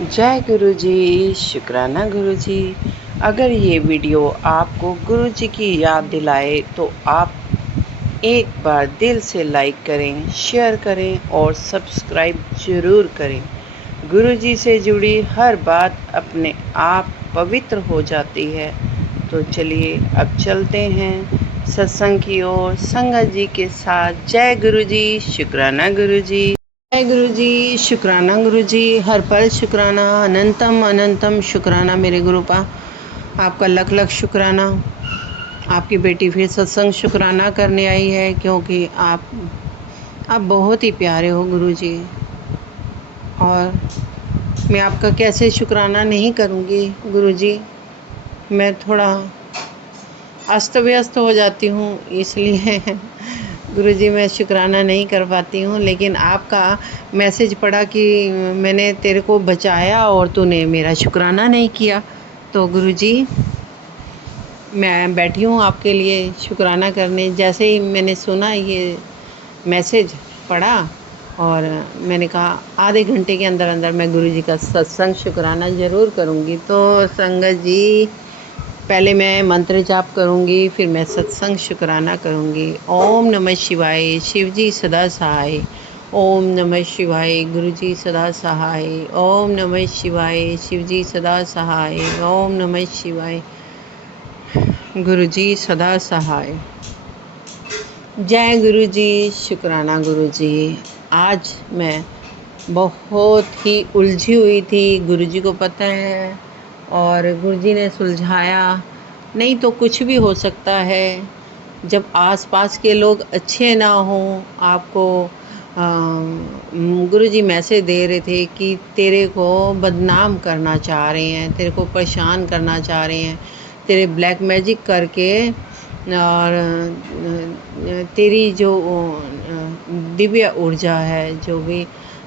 जय गुरु जी। शुक्राना गुरु जी। अगर ये वीडियो आपको गुरु जी की याद दिलाए तो आप एक बार दिल से लाइक करें, शेयर करें और सब्सक्राइब ज़रूर करें। गुरु जी से जुड़ी हर बात अपने आप पवित्र हो जाती है। तो चलिए अब चलते हैं सत्संग की ओर संगत जी के साथ। जय गुरु जी। शुक्राना गुरु जी। जय गुरु जी। शुक्राना गुरु जी। हर पल शुक्राना, अनंतम अनंतम शुक्राना मेरे गुरुपा। आपका लख लख शुक्राना। आपकी बेटी फिर सत्संग शुक्राना करने आई है क्योंकि आप बहुत ही प्यारे हो गुरु जी। और मैं आपका कैसे शुक्राना नहीं करूँगी गुरु जी। मैं थोड़ा अस्त व्यस्त हो जाती हूँ, इसलिए गुरुजी मैं शुक्राना नहीं कर पाती हूँ। लेकिन आपका मैसेज पढ़ा कि मैंने तेरे को बचाया और तूने मेरा शुक्राना नहीं किया। तो गुरुजी मैं बैठी हूँ आपके लिए शुक्राना करने। जैसे ही मैंने सुना ये मैसेज पढ़ा और मैंने कहा आधे घंटे के अंदर अंदर मैं गुरुजी का सत्संग शुक्राना ज़रूर करूँगी। तो संगत जी पहले मैं मंत्र जाप करूँगी, फिर मैं सत्संग शुक्राना करूँगी। ओम नमः शिवाय। शिव जी सदा सहाय। ओम नमः शिवाय। गुरु जी सदा सहाय। ओम नमः शिवाय। शिव जी सदा सहाय। ओम नमः शिवाय। गुरु जी सदा सहाय। जय गुरु जी। शुक्राना गुरु जी। आज मैं बहुत ही उलझी हुई थी, गुरु जी को पता है, और गुरुजी ने सुलझाया। नहीं तो कुछ भी हो सकता है जब आसपास के लोग अच्छे ना हों। आपको गुरुजी मैसेज दे रहे थे कि तेरे को बदनाम करना चाह रहे हैं, तेरे को परेशान करना चाह रहे हैं, तेरे ब्लैक मैजिक करके और तेरी जो दिव्य ऊर्जा है, जो भी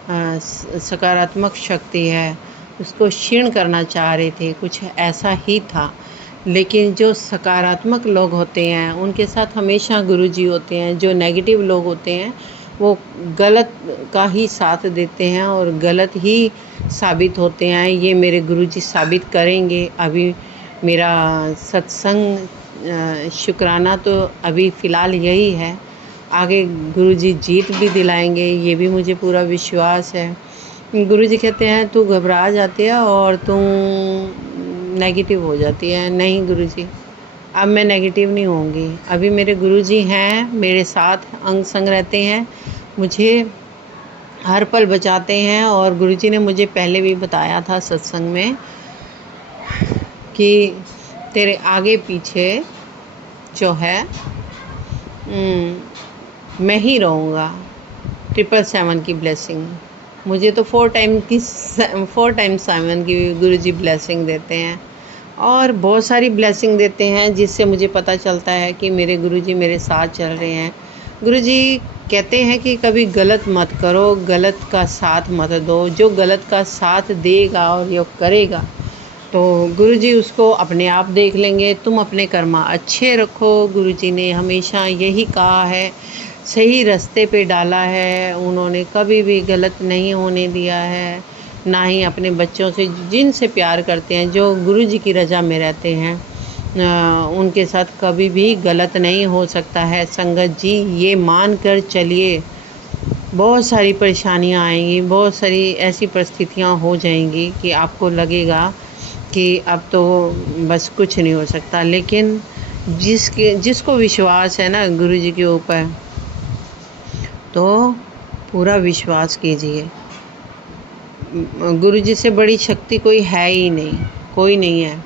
सकारात्मक शक्ति है, उसको क्षीण करना चाह रहे थे। कुछ ऐसा ही था। लेकिन जो सकारात्मक लोग होते हैं उनके साथ हमेशा गुरुजी होते हैं। जो नेगेटिव लोग होते हैं वो गलत का ही साथ देते हैं और गलत ही साबित होते हैं। ये मेरे गुरुजी साबित करेंगे। अभी मेरा सत्संग शुक्राना तो अभी फ़िलहाल यही है। आगे गुरुजी जीत भी दिलाएंगे, ये भी मुझे पूरा विश्वास है। गुरुजी कहते हैं तू घबरा जाती है और तू नेगेटिव हो जाती है। नहीं गुरुजी, अब मैं नेगेटिव नहीं होंगी। अभी मेरे गुरुजी हैं, मेरे साथ अंग संग रहते हैं, मुझे हर पल बचाते हैं। और गुरुजी ने मुझे पहले भी बताया था सत्संग में कि तेरे आगे पीछे जो है मैं ही रहूँगा। 777 की ब्लेसिंग मुझे तो 4 टाइम्स 7 की गुरुजी ब्लेसिंग देते हैं और बहुत सारी ब्लेसिंग देते हैं, जिससे मुझे पता चलता है कि मेरे गुरुजी मेरे साथ चल रहे हैं। गुरुजी कहते हैं कि कभी गलत मत करो, गलत का साथ मत दो। जो गलत का साथ देगा और ये करेगा तो गुरुजी उसको अपने आप देख लेंगे। तुम अपने कर्मा अच्छे रखो। गुरुजी ने हमेशा यही कहा है, सही रास्ते पे डाला है। उन्होंने कभी भी गलत नहीं होने दिया है, ना ही अपने बच्चों से जिनसे प्यार करते हैं, जो गुरुजी की रज़ा में रहते हैं, उनके साथ कभी भी गलत नहीं हो सकता है। संगत जी ये मान कर चलिए, बहुत सारी परेशानियां आएंगी, बहुत सारी ऐसी परिस्थितियां हो जाएंगी कि आपको लगेगा कि अब तो बस कुछ नहीं हो सकता। लेकिन जिसको विश्वास है ना गुरुजी के ऊपर, तो पूरा विश्वास कीजिए। गुरुजी से बड़ी शक्ति कोई है ही नहीं, कोई नहीं है।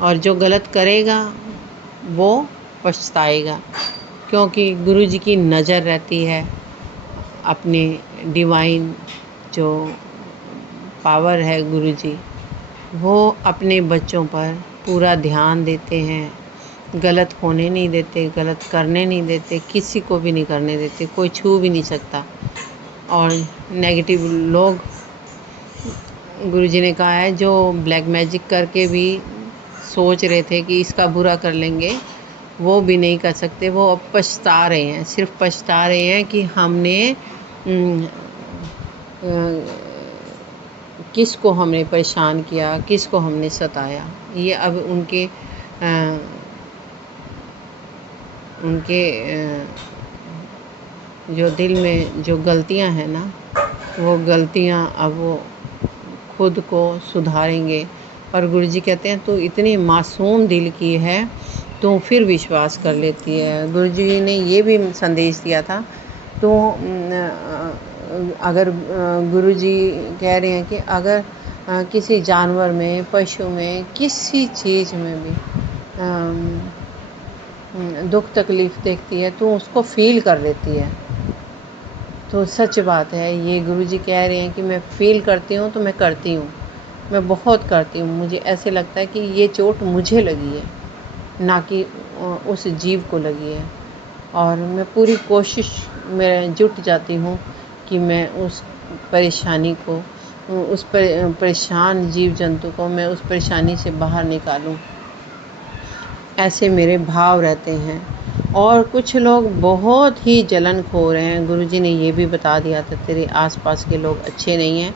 और जो गलत करेगा वो पछताएगा, क्योंकि गुरुजी की नज़र रहती है। अपने डिवाइन जो पावर है गुरुजी, वो अपने बच्चों पर पूरा ध्यान देते हैं। गलत होने नहीं देते, गलत करने नहीं देते, किसी को भी नहीं करने देते, कोई छू भी नहीं सकता। और नेगेटिव लोग, गुरुजी ने कहा है, जो ब्लैक मैजिक करके भी सोच रहे थे कि इसका बुरा कर लेंगे, वो भी नहीं कर सकते। वो अब पछता रहे हैं, सिर्फ पछता रहे हैं कि हमने किसको हमने परेशान किया, किसको हमने सताया। ये अब उनके जो दिल में जो गलतियां हैं ना, वो गलतियां अब वो खुद को सुधारेंगे। और गुरुजी कहते हैं तू इतनी मासूम दिल की है, तू फिर विश्वास कर लेती है। गुरुजी ने ये भी संदेश दिया था। तो अगर गुरुजी कह रहे हैं कि अगर किसी जानवर में, पशु में, किसी चीज़ में भी दुख तकलीफ़ देखती है तो उसको फ़ील कर लेती है। तो सच बात है, ये गुरुजी कह रहे हैं कि मैं फ़ील करती हूँ तो मैं करती हूँ, मैं बहुत करती हूँ। मुझे ऐसे लगता है कि ये चोट मुझे लगी है, ना कि उस जीव को लगी है। और मैं पूरी कोशिश में जुट जाती हूँ कि मैं उस परेशानी को, उस परेशान जीव जंतु को मैं उस परेशानी से बाहर निकालूं। ऐसे मेरे भाव रहते हैं। और कुछ लोग बहुत ही जलनखोर हैं। गुरुजी ने ये भी बता दिया था तेरे आसपास के लोग अच्छे नहीं हैं,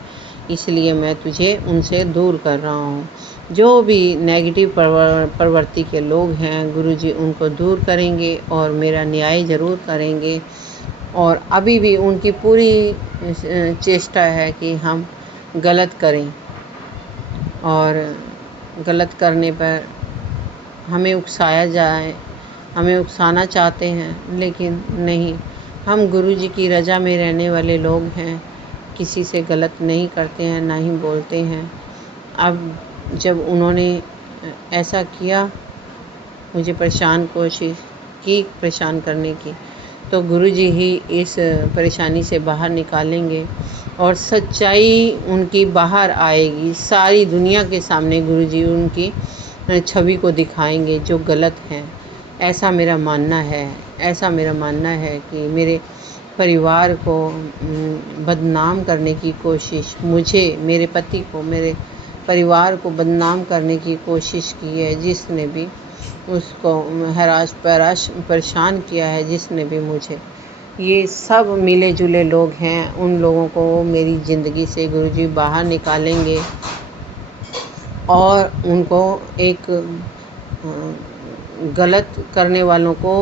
इसलिए मैं तुझे उनसे दूर कर रहा हूँ। जो भी नेगेटिव प्रवृत्ति के लोग हैं, गुरुजी उनको दूर करेंगे और मेरा न्याय ज़रूर करेंगे। और अभी भी उनकी पूरी चेष्टा है कि हम गलत करें, और गलत करने पर हमें उकसाया जाए, हमें उकसाना चाहते हैं, लेकिन नहीं, हम गुरुजी की रज़ा में रहने वाले लोग हैं, किसी से गलत नहीं करते हैं, ना ही बोलते हैं। अब जब उन्होंने ऐसा किया, मुझे कोशिश की परेशान करने की, तो गुरुजी ही इस परेशानी से बाहर निकालेंगे और सच्चाई उनकी बाहर आएगी। सारी दुनिया के सामने गुरुजी उनकी छवि को दिखाएंगे जो गलत हैं। ऐसा मेरा मानना है, ऐसा मेरा मानना है कि मेरे परिवार को बदनाम करने की कोशिश, मुझे, मेरे पति को, मेरे परिवार को बदनाम करने की कोशिश की है, जिसने भी उसको परेशान किया है, जिसने भी मुझे, ये सब मिले जुले लोग हैं। उन लोगों को मेरी ज़िंदगी से गुरुजी बाहर निकालेंगे और उनको एक गलत करने वालों को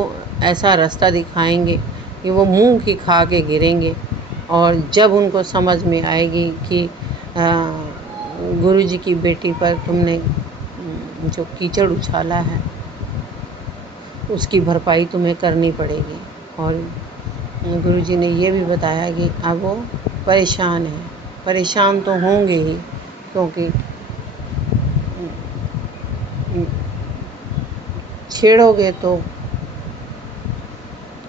ऐसा रास्ता दिखाएंगे कि वो मुंह की खा के गिरेंगे। और जब उनको समझ में आएगी कि गुरुजी की बेटी पर तुमने जो कीचड़ उछाला है, उसकी भरपाई तुम्हें करनी पड़ेगी। और गुरुजी ने ये भी बताया कि अब वो परेशान है, परेशान तो होंगे ही, क्योंकि छेड़ोगे तो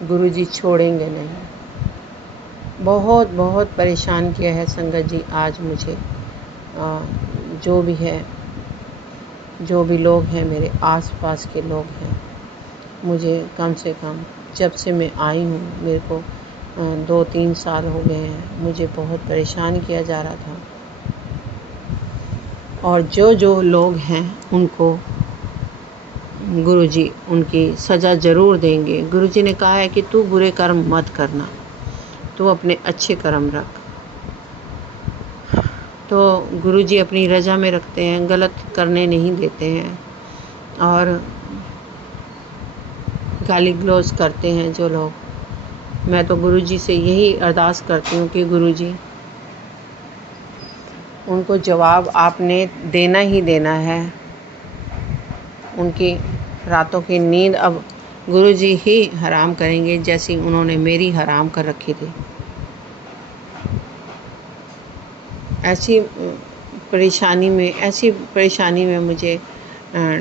गुरुजी छोड़ेंगे नहीं। बहुत बहुत परेशान किया है संगत जी आज मुझे। जो भी है, जो भी लोग हैं, मेरे आसपास के लोग हैं, मुझे कम से कम जब से मैं आई हूँ, मेरे को 2-3 साल हो गए हैं, मुझे बहुत परेशान किया जा रहा था। और जो लोग हैं उनको गुरुजी उनकी सज़ा ज़रूर देंगे। गुरुजी ने कहा है कि तू बुरे कर्म मत करना, तू अपने अच्छे कर्म रख। तो गुरुजी अपनी रज़ा में रखते हैं, गलत करने नहीं देते हैं। और गाली गलौज करते हैं जो लोग, मैं तो गुरुजी से यही अरदास करती हूँ कि गुरुजी उनको जवाब आपने देना ही देना है। उनकी रातों की नींद अब गुरुजी ही हराम करेंगे, जैसी उन्होंने मेरी हराम कर रखी थी। ऐसी परेशानी में मुझे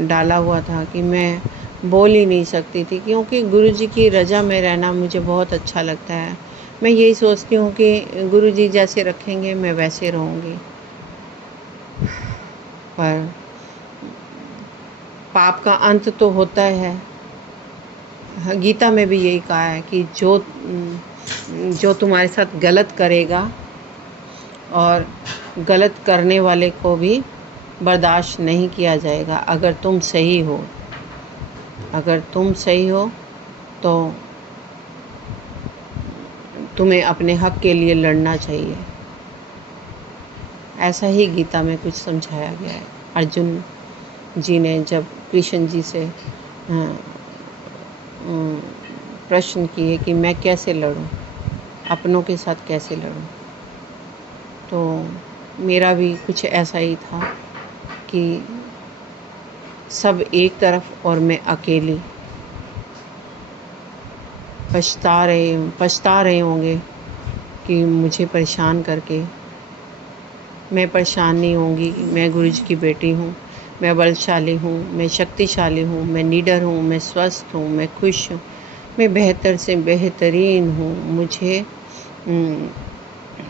डाला हुआ था कि मैं बोल ही नहीं सकती थी, क्योंकि गुरुजी की रज़ा में रहना मुझे बहुत अच्छा लगता है। मैं यही सोचती हूँ कि गुरुजी जैसे रखेंगे मैं वैसे रहूँगी। पर पाप का अंत तो होता है। गीता में भी यही कहा है कि जो तुम्हारे साथ गलत करेगा, और गलत करने वाले को भी बर्दाश्त नहीं किया जाएगा। अगर तुम सही हो, अगर तुम सही हो तो तुम्हें अपने हक के लिए लड़ना चाहिए। ऐसा ही गीता में कुछ समझाया गया है। अर्जुन जी ने जब कृष्ण जी से प्रश्न किए कि मैं कैसे लड़ूं, अपनों के साथ कैसे लड़ूं, तो मेरा भी कुछ ऐसा ही था कि सब एक तरफ और मैं अकेली। पछता रहे होंगे कि मुझे परेशान करके। मैं परेशान नहीं होंगी। मैं गुरु जी की बेटी हूँ, मैं बलशाली हूँ, मैं शक्तिशाली हूँ, मैं निडर हूँ, मैं स्वस्थ हूँ, मैं खुश हूँ, मैं बेहतर से बेहतरीन हूँ। मुझे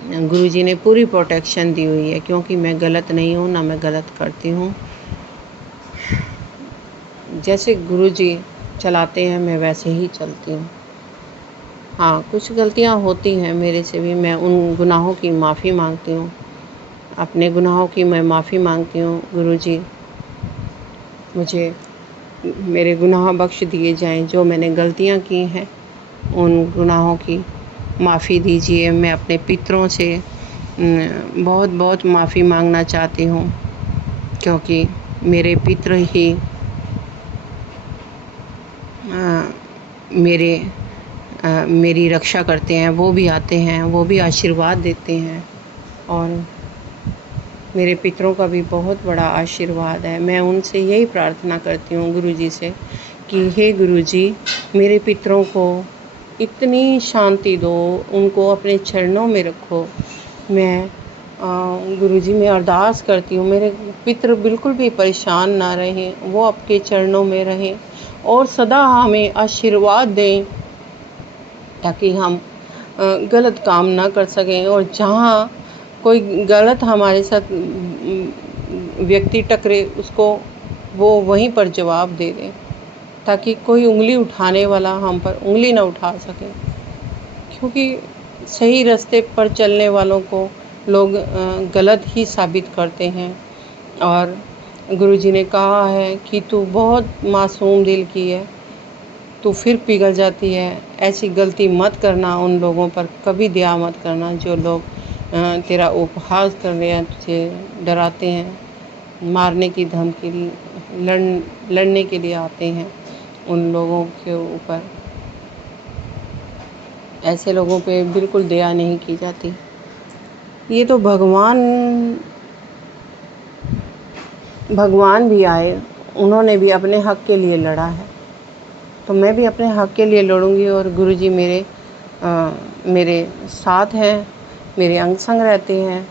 गुरु जी ने पूरी प्रोटेक्शन दी हुई है, क्योंकि मैं गलत नहीं हूँ, ना मैं गलत करती हूँ। जैसे गुरु जी चलाते हैं मैं वैसे ही चलती हूँ। हाँ, कुछ गलतियाँ होती हैं मेरे से भी, मैं उन गुनाहों की माफ़ी मांगती हूँ। अपने गुनाहों की मैं माफ़ी मांगती हूँ। गुरु जी मुझे मेरे गुनाह बख्श दिए जाएं। जो मैंने गलतियाँ की हैं उन गुनाहों की माफ़ी दीजिए। मैं अपने पितरों से बहुत बहुत माफ़ी मांगना चाहती हूँ, क्योंकि मेरे पितर ही मेरी रक्षा करते हैं। वो भी आते हैं, वो भी आशीर्वाद देते हैं, और मेरे पितरों का भी बहुत बड़ा आशीर्वाद है। मैं उनसे यही प्रार्थना करती हूँ गुरु जी से कि हे गुरु जी, मेरे पितरों को इतनी शांति दो, उनको अपने चरणों में रखो। मैं गुरु जी में अरदास करती हूँ मेरे पितर बिल्कुल भी परेशान ना रहें, वो आपके चरणों में रहें और सदा हमें आशीर्वाद दें, ताकि हम गलत काम ना कर सकें। और जहाँ कोई गलत हमारे साथ व्यक्ति टकरे, उसको वो वहीं पर जवाब दे दें, ताकि कोई उंगली उठाने वाला हम पर उंगली ना उठा सके। क्योंकि सही रास्ते पर चलने वालों को लोग गलत ही साबित करते हैं। और गुरुजी ने कहा है कि तू बहुत मासूम दिल की है, तू फिर पिघल जाती है। ऐसी गलती मत करना, उन लोगों पर कभी दया मत करना जो लोग तेरा उपहास कर रहे हैं, तुझे डराते हैं, मारने की धमकी, लड़ने के लिए आते हैं। उन लोगों के ऊपर, ऐसे लोगों पे बिल्कुल दया नहीं की जाती। ये तो भगवान भी आए, उन्होंने भी अपने हक के लिए लड़ा है, तो मैं भी अपने हक के लिए लड़ूंगी। और गुरुजी मेरे साथ हैं, मेरे अंग संग रहते हैं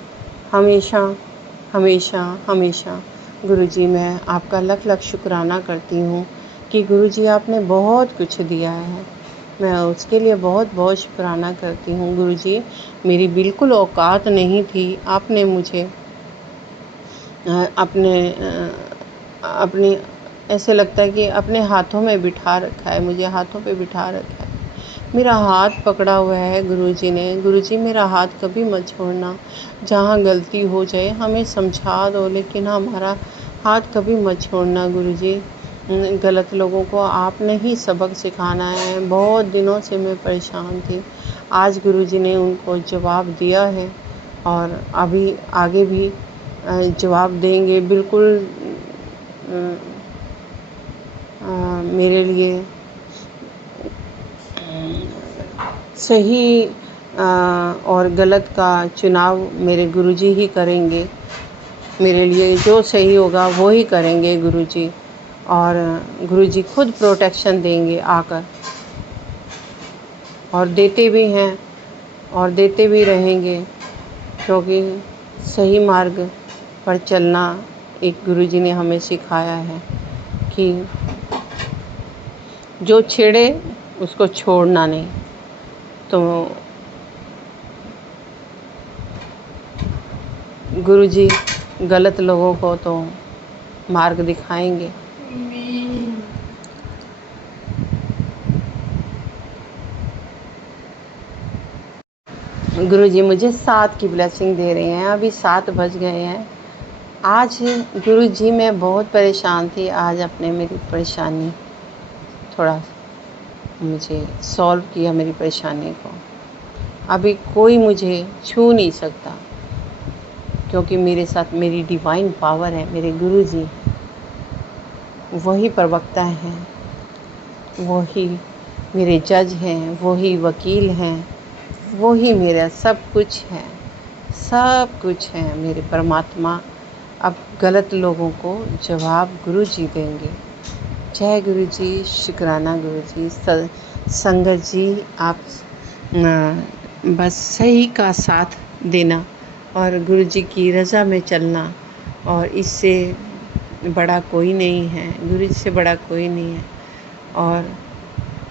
हमेशा हमेशा हमेशा। गुरुजी, मैं आपका लख लख शुक्राना करती हूँ कि गुरुजी आपने बहुत कुछ दिया है, मैं उसके लिए बहुत बहुत शुक्राना करती हूँ। गुरुजी, मेरी बिल्कुल औकात नहीं थी, आपने मुझे अपने ऐसे लगता है कि अपने हाथों में बिठा रखा है, मुझे हाथों पे बिठा रखा है। मेरा हाथ पकड़ा हुआ है गुरुजी ने। गुरुजी, मेरा हाथ कभी मत छोड़ना। जहाँ गलती हो जाए हमें समझा दो, लेकिन हमारा हाथ कभी मत छोड़ना गुरुजी। गलत लोगों को आपने ही सबक सिखाना है। बहुत दिनों से मैं परेशान थी, आज गुरुजी ने उनको जवाब दिया है, और अभी आगे भी जवाब देंगे। बिल्कुल मेरे लिए सही और गलत का चुनाव मेरे गुरुजी ही करेंगे। मेरे लिए जो सही होगा वो ही करेंगे गुरुजी, और गुरुजी खुद प्रोटेक्शन देंगे आकर, और देते भी हैं और देते भी रहेंगे, क्योंकि सही मार्ग पर चलना एक गुरुजी ने हमें सिखाया है कि जो छेड़े उसको छोड़ना नहीं। तो गुरुजी गलत लोगों को तो मार्ग दिखाएंगे। गुरुजी मुझे 7 की ब्लेसिंग दे रहे हैं। अभी 7 बज गए हैं। आज गुरुजी मैं बहुत परेशान थी, आज अपने मेरी परेशानी थोड़ा मुझे सॉल्व किया, मेरी परेशानी को। अभी कोई मुझे छू नहीं सकता, क्योंकि मेरे साथ मेरी डिवाइन पावर है, मेरे गुरुजी वही प्रवक्ता हैं, वही मेरे जज हैं, वही वकील हैं, वही मेरा सब कुछ है, सब कुछ है मेरे परमात्मा। अब गलत लोगों को जवाब गुरुजी देंगे। जय गुरुजी, शुक्राना गुरुजी। संगत जी, आप बस सही का साथ देना और गुरुजी की रज़ा में चलना, और इससे बड़ा कोई नहीं है, गुरुजी से बड़ा कोई नहीं है। और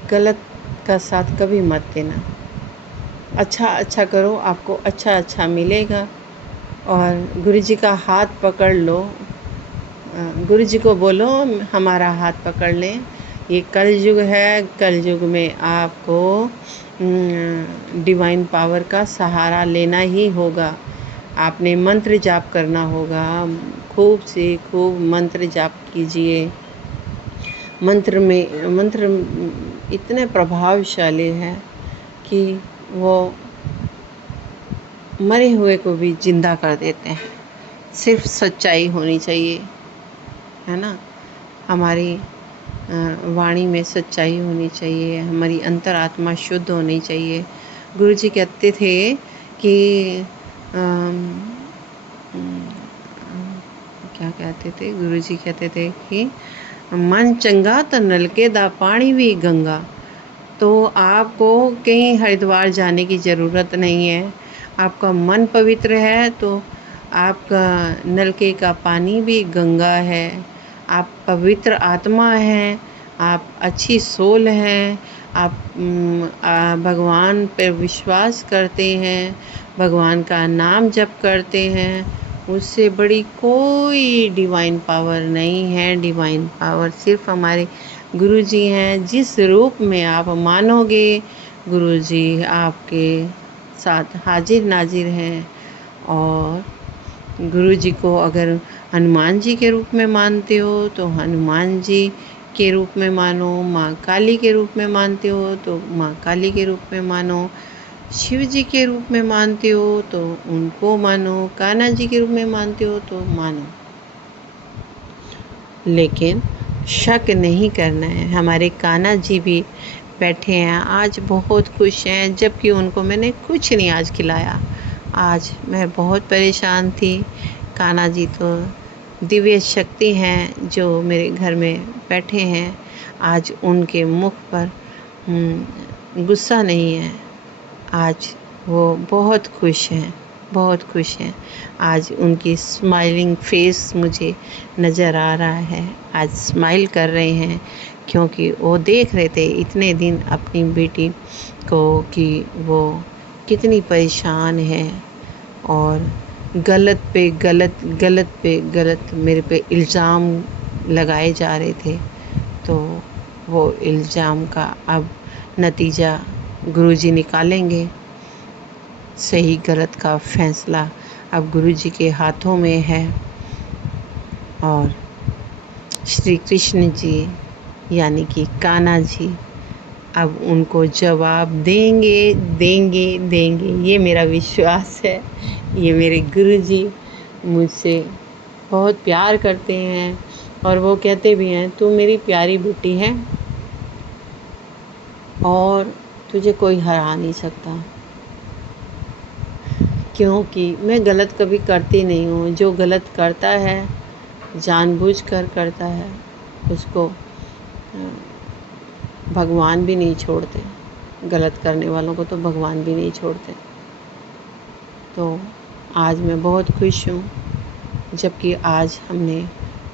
गलत का साथ कभी मत देना। अच्छा अच्छा करो, आपको अच्छा अच्छा मिलेगा। और गुरुजी का हाथ पकड़ लो, गुरुजी को बोलो हमारा हाथ पकड़ लें। ये कलयुग है, कलयुग में आपको डिवाइन पावर का सहारा लेना ही होगा। आपने मंत्र जाप करना होगा, खूब से खूब मंत्र जाप कीजिए। मंत्र इतने प्रभावशाली है कि वो मरे हुए को भी जिंदा कर देते हैं। सिर्फ सच्चाई होनी चाहिए, है ना। हमारी वाणी में सच्चाई होनी चाहिए, हमारी अंतरात्मा शुद्ध होनी चाहिए। गुरुजी कहते थे कि क्या कहते थे गुरुजी? कहते थे कि मन चंगा तो नलके दा पानी भी गंगा। तो आपको कहीं हरिद्वार जाने की ज़रूरत नहीं है। आपका मन पवित्र है तो आपका नलके का पानी भी गंगा है। आप पवित्र आत्मा हैं, आप अच्छी सोल हैं, आप भगवान पर विश्वास करते हैं, भगवान का नाम जप करते हैं। उससे बड़ी कोई डिवाइन पावर नहीं है। डिवाइन पावर सिर्फ हमारे गुरुजी हैं। जिस रूप में आप मानोगे, गुरुजी आपके साथ हाजिर नाजिर हैं। और गुरुजी को अगर हनुमान जी के रूप में मानते हो तो हनुमान जी के रूप में मानो, माँ काली के रूप में मानते हो तो माँ काली के रूप में मानो, शिव जी के रूप में मानते हो तो उनको मानो, कान्हा जी के रूप में मानते हो तो मानो। लेकिन शक नहीं करना है। हमारे कान्हा जी भी बैठे हैं, आज बहुत खुश हैं, जबकि उनको मैंने कुछ नहीं आज खिलाया। आज मैं बहुत परेशान थी। कान्हा जी तो दिव्य शक्ति हैं जो मेरे घर में बैठे हैं। आज उनके मुख पर गुस्सा नहीं है। आज वो बहुत खुश हैं, बहुत खुश हैं। आज उनकी स्माइलिंग फेस मुझे नज़र आ रहा है। आज स्माइल कर रहे हैं क्योंकि वो देख रहे थे इतने दिन अपनी बेटी को कि वो कितनी परेशान है और गलत पे गलत मेरे पे इल्ज़ाम लगाए जा रहे थे। तो वो इल्ज़ाम का अब नतीजा गुरुजी निकालेंगे। सही गलत का फैसला अब गुरुजी के हाथों में है। और श्री कृष्ण जी यानी कि कान्हा जी अब उनको जवाब देंगे। ये मेरा विश्वास है। ये मेरे गुरुजी मुझसे बहुत प्यार करते हैं और वो कहते भी हैं, तू मेरी प्यारी बेटी है और तुझे कोई हरा नहीं सकता, क्योंकि मैं गलत कभी करती नहीं हूँ। जो गलत करता है जानबूझकर करता है, उसको भगवान भी नहीं छोड़ते। गलत करने वालों को तो भगवान भी नहीं छोड़ते। तो आज मैं बहुत खुश हूँ, जबकि आज हमने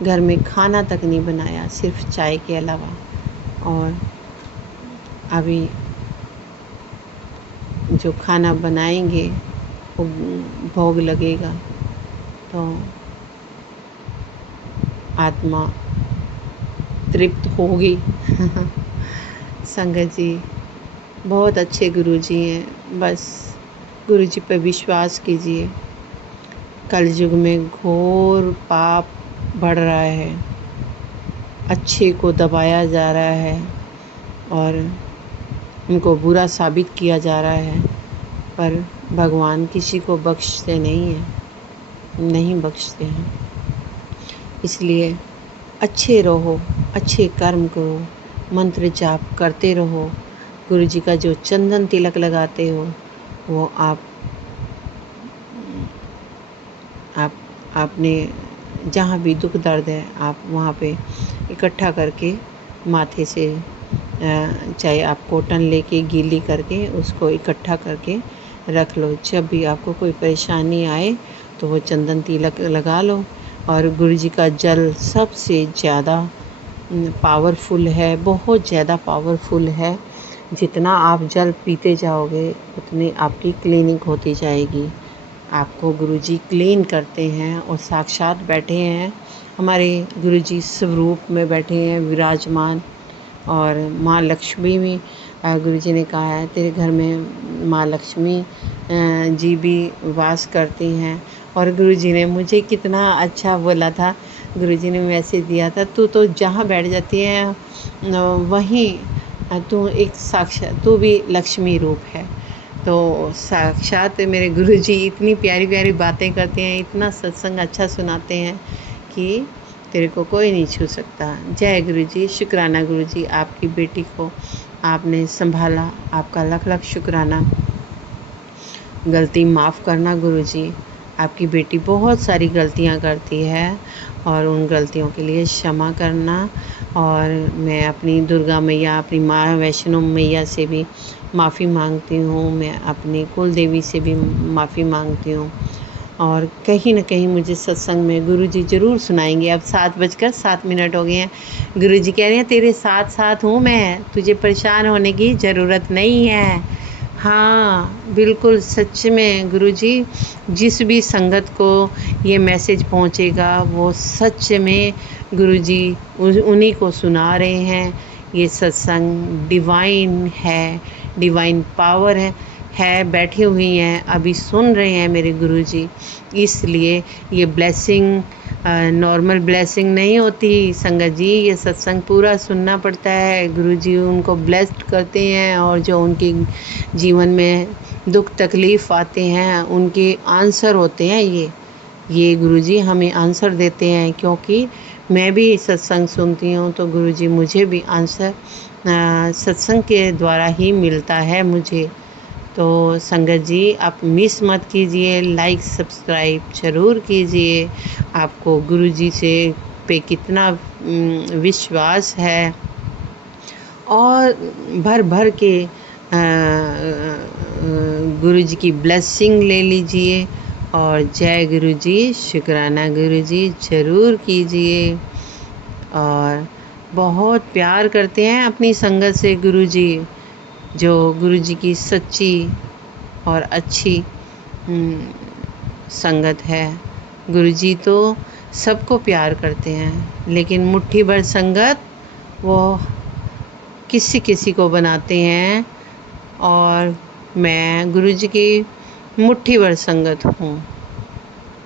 घर में खाना तक नहीं बनाया, सिर्फ चाय के अलावा। और अभी जो खाना बनाएंगे वो भोग लगेगा तो आत्मा तृप्त होगी। संगत जी बहुत अच्छे गुरुजी हैं, बस गुरुजी पर विश्वास कीजिए। कलयुग में घोर पाप बढ़ रहा है, अच्छे को दबाया जा रहा है और उनको बुरा साबित किया जा रहा है, पर भगवान किसी को बख्शते नहीं हैं। नहीं बख्शते हैं। इसलिए अच्छे रहो, अच्छे कर्म करो, मंत्र जाप करते रहो। गुरु जी का जो चंदन तिलक लगाते हो वो आपने जहाँ भी दुख दर्द है आप वहाँ पे इकट्ठा करके माथे से चाहे आप कॉटन लेके गीली करके उसको इकट्ठा करके रख लो। जब भी आपको कोई परेशानी आए तो वो चंदन तिलक लगा लो। और गुरु जी का जल सबसे ज़्यादा पावरफुल है, बहुत ज़्यादा पावरफुल है। जितना आप जल पीते जाओगे उतनी आपकी क्लीनिंग होती जाएगी। आपको गुरुजी क्लीन करते हैं और साक्षात बैठे हैं, हमारे गुरुजी स्वरूप में बैठे हैं विराजमान। और माँ लक्ष्मी भी गुरुजी ने कहा है तेरे घर में माँ लक्ष्मी जी भी वास करती हैं। और गुरुजी ने मुझे कितना अच्छा बोला था, गुरुजी ने मैसेज दिया था, तू तो जहाँ बैठ जाती है वहीं तू एक साक्षात, तू भी लक्ष्मी रूप है। तो साक्षात मेरे गुरुजी इतनी प्यारी प्यारी बातें करते हैं, इतना सत्संग अच्छा सुनाते हैं कि तेरे को कोई नहीं छू सकता। जय गुरुजी, शुक्राना गुरुजी, आपकी बेटी को आपने संभाला, आपका लख लख शुक्राना। गलती माफ़ करना गुरुजी, आपकी बेटी बहुत सारी गलतियां करती है और उन गलतियों के लिए क्षमा करना। और मैं अपनी दुर्गा मैया, अपनी माँ वैष्णो मैया से भी माफ़ी मांगती हूँ, मैं अपनी कुल देवी से भी माफ़ी मांगती हूँ। और कहीं न कहीं मुझे सत्संग में गुरुजी ज़रूर सुनाएंगे। अब 7:07 हो गए हैं। गुरुजी कह रहे हैं तेरे साथ साथ हूँ मैं, तुझे परेशान होने की ज़रूरत नहीं है। हाँ, बिल्कुल सच में गुरुजी, जिस भी संगत को ये मैसेज पहुँचेगा वो सच में गुरुजी उन्हीं को सुना रहे हैं। ये सत्संग डिवाइन है, डिवाइन पावर है, बैठी हुई हैं, अभी सुन रहे हैं मेरे गुरुजी। इसलिए ये ब्लेसिंग नॉर्मल ब्लेसिंग नहीं होती संगत जी, ये सत्संग पूरा सुनना पड़ता है। गुरुजी उनको ब्लेस्ड करते हैं और जो उनके जीवन में दुख तकलीफ़ आते हैं उनके आंसर होते हैं ये गुरुजी हमें आंसर देते हैं। क्योंकि मैं भी सत्संग सुनती हूँ तो गुरुजी मुझे भी आंसर सत्संग के द्वारा ही मिलता है मुझे। तो संगत जी आप मिस मत कीजिए, लाइक सब्सक्राइब ज़रूर कीजिए। आपको गुरुजी से पे कितना विश्वास है और भर भर के गुरुजी की ब्लेसिंग ले लीजिए। और जय गुरुजी, शुक्राना गुरुजी ज़रूर कीजिए। और बहुत प्यार करते हैं अपनी संगत से गुरुजी, जो गुरुजी की सच्ची और अच्छी संगत है। गुरुजी तो सबको प्यार करते हैं लेकिन मुट्ठी भर संगत वो किसी किसी को बनाते हैं। और मैं गुरुजी की मुट्ठी भर संगत हूँ,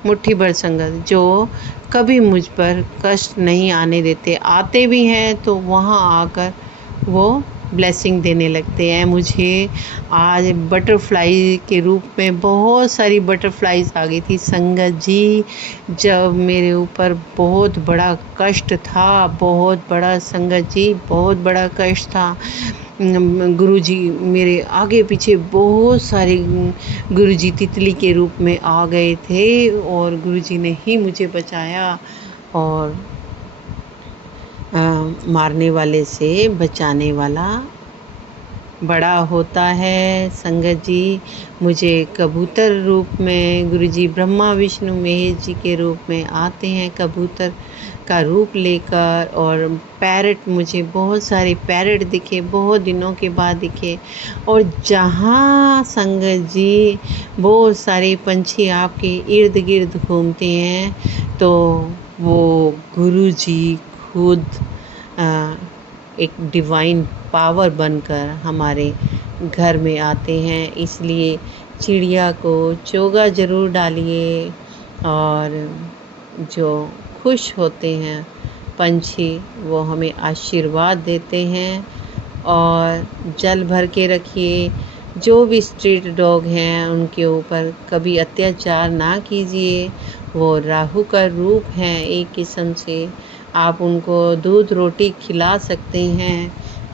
मुट्ठी भर संगत जो कभी मुझ पर कष्ट नहीं आने देते। आते भी हैं तो वहाँ आकर वो ब्लेसिंग देने लगते हैं मुझे। आज बटरफ्लाई के रूप में बहुत सारी बटरफ्लाईज आ गई थी संगत जी, जब मेरे ऊपर बहुत बड़ा कष्ट था, बहुत बड़ा संगत जी, बहुत बड़ा कष्ट था। गुरुजी मेरे आगे पीछे बहुत सारे गुरुजी तितली के रूप में आ गए थे और गुरुजी ने ही मुझे बचाया। और मारने वाले से बचाने वाला बड़ा होता है संगत जी। मुझे कबूतर रूप में गुरुजी ब्रह्मा विष्णु महेश जी के रूप में आते हैं, कबूतर का रूप लेकर। और पैरट, मुझे बहुत सारे पैरट दिखे, बहुत दिनों के बाद दिखे। और जहाँ संगत जी बहुत सारे पंछी आपके इर्द गिर्द घूमते हैं तो वो गुरुजी खुद एक डिवाइन पावर बनकर हमारे घर में आते हैं। इसलिए चिड़िया को चोगा ज़रूर डालिए। और जो खुश होते हैं पंछी वो हमें आशीर्वाद देते हैं। और जल भर के रखिए। जो भी स्ट्रीट डॉग हैं उनके ऊपर कभी अत्याचार ना कीजिए वो राहु का रूप हैं एक किस्म से। आप उनको दूध रोटी खिला सकते हैं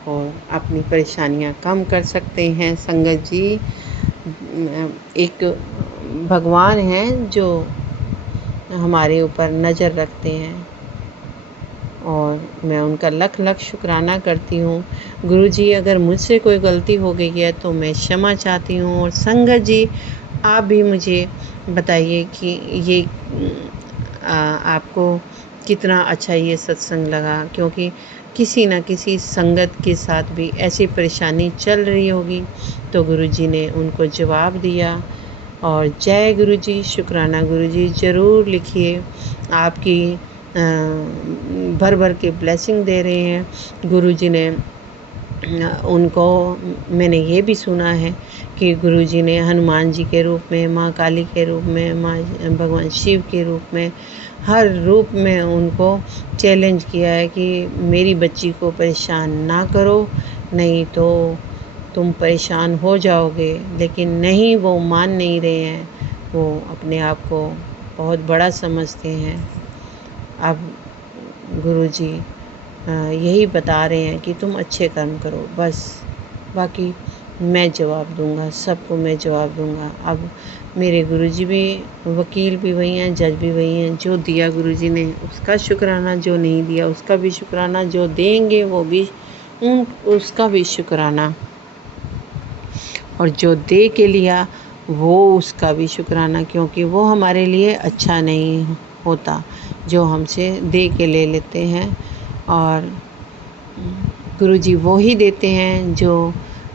और अपनी परेशानियां कम कर सकते हैं। संगत जी, एक भगवान हैं जो हमारे ऊपर नज़र रखते हैं और मैं उनका लख लख शुक्राना करती हूँ। गुरुजी, अगर मुझसे कोई गलती हो गई है तो मैं क्षमा चाहती हूँ। और संगत जी, आप भी मुझे बताइए कि ये आपको कितना अच्छा ये सत्संग लगा, क्योंकि किसी न किसी संगत के साथ भी ऐसी परेशानी चल रही होगी तो गुरुजी ने उनको जवाब दिया। और जय गुरुजी, शुक्राना गुरुजी। ज़रूर लिखिए, आपकी भर भर के ब्लेसिंग दे रहे हैं गुरुजी ने। उनको मैंने ये भी सुना है कि गुरुजी ने हनुमान जी के रूप में, माँ काली के रूप में, माँ भगवान शिव के रूप में, हर रूप में उनको चैलेंज किया है कि मेरी बच्ची को परेशान ना करो, नहीं तो तुम परेशान हो जाओगे। लेकिन नहीं, वो मान नहीं रहे हैं, वो अपने आप को बहुत बड़ा समझते हैं। अब गुरुजी यही बता रहे हैं कि तुम अच्छे कर्म करो बस, बाकी मैं जवाब दूंगा, सबको मैं जवाब दूंगा। अब मेरे गुरुजी भी, वकील भी वही हैं, जज भी वही हैं। जो दिया गुरुजी ने उसका शुक्राना, जो नहीं दिया उसका भी शुक्राना, जो देंगे वो भी उसका भी शुक्राना, और जो दे के लिया वो उसका भी शुक्राना, क्योंकि वो हमारे लिए अच्छा नहीं होता जो हमसे दे के ले लेते हैं। और गुरुजी वो ही देते हैं जो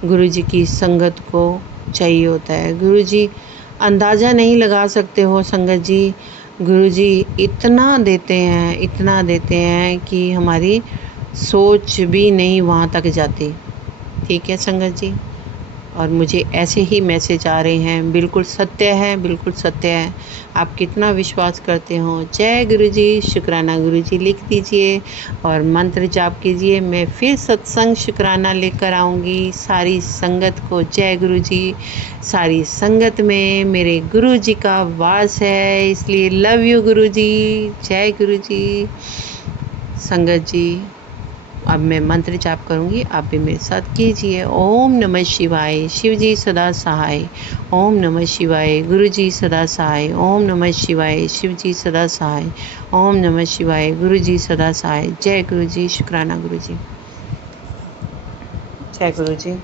गुरुजी की संगत को चाहिए होता है। गुरुजी अंदाज़ा नहीं लगा सकते हो संगत जी, गुरुजी इतना देते हैं, इतना देते हैं कि हमारी सोच भी नहीं वहाँ तक जाती। ठीक है संगत जी, और मुझे ऐसे ही मैसेज आ रहे हैं। बिल्कुल सत्य है, बिल्कुल सत्य है। आप कितना विश्वास करते हो। जय गुरुजी, शुक्राना गुरुजी लिख दीजिए और मंत्र जाप कीजिए। मैं फिर सत्संग शुक्राना लेकर आऊँगी सारी संगत को। जय गुरुजी। सारी संगत में मेरे गुरुजी का वास है, इसलिए लव यू गुरुजी। जय गुरुजी। संगत जी, अब मैं मंत्र जाप करूंगी, आप भी मेरे साथ कीजिए। ओम नमः शिवाय, शिव जी सदा सहाय। ओम नमः शिवाय, गुरु जी सदा सहाय। ओम नमः शिवाय, शिव जी सदा सहाय। ओम नमः शिवाय, गुरु जी सदा सहाय। जय गुरु जी, शुक्राना गुरु जी। जय गुरु जी।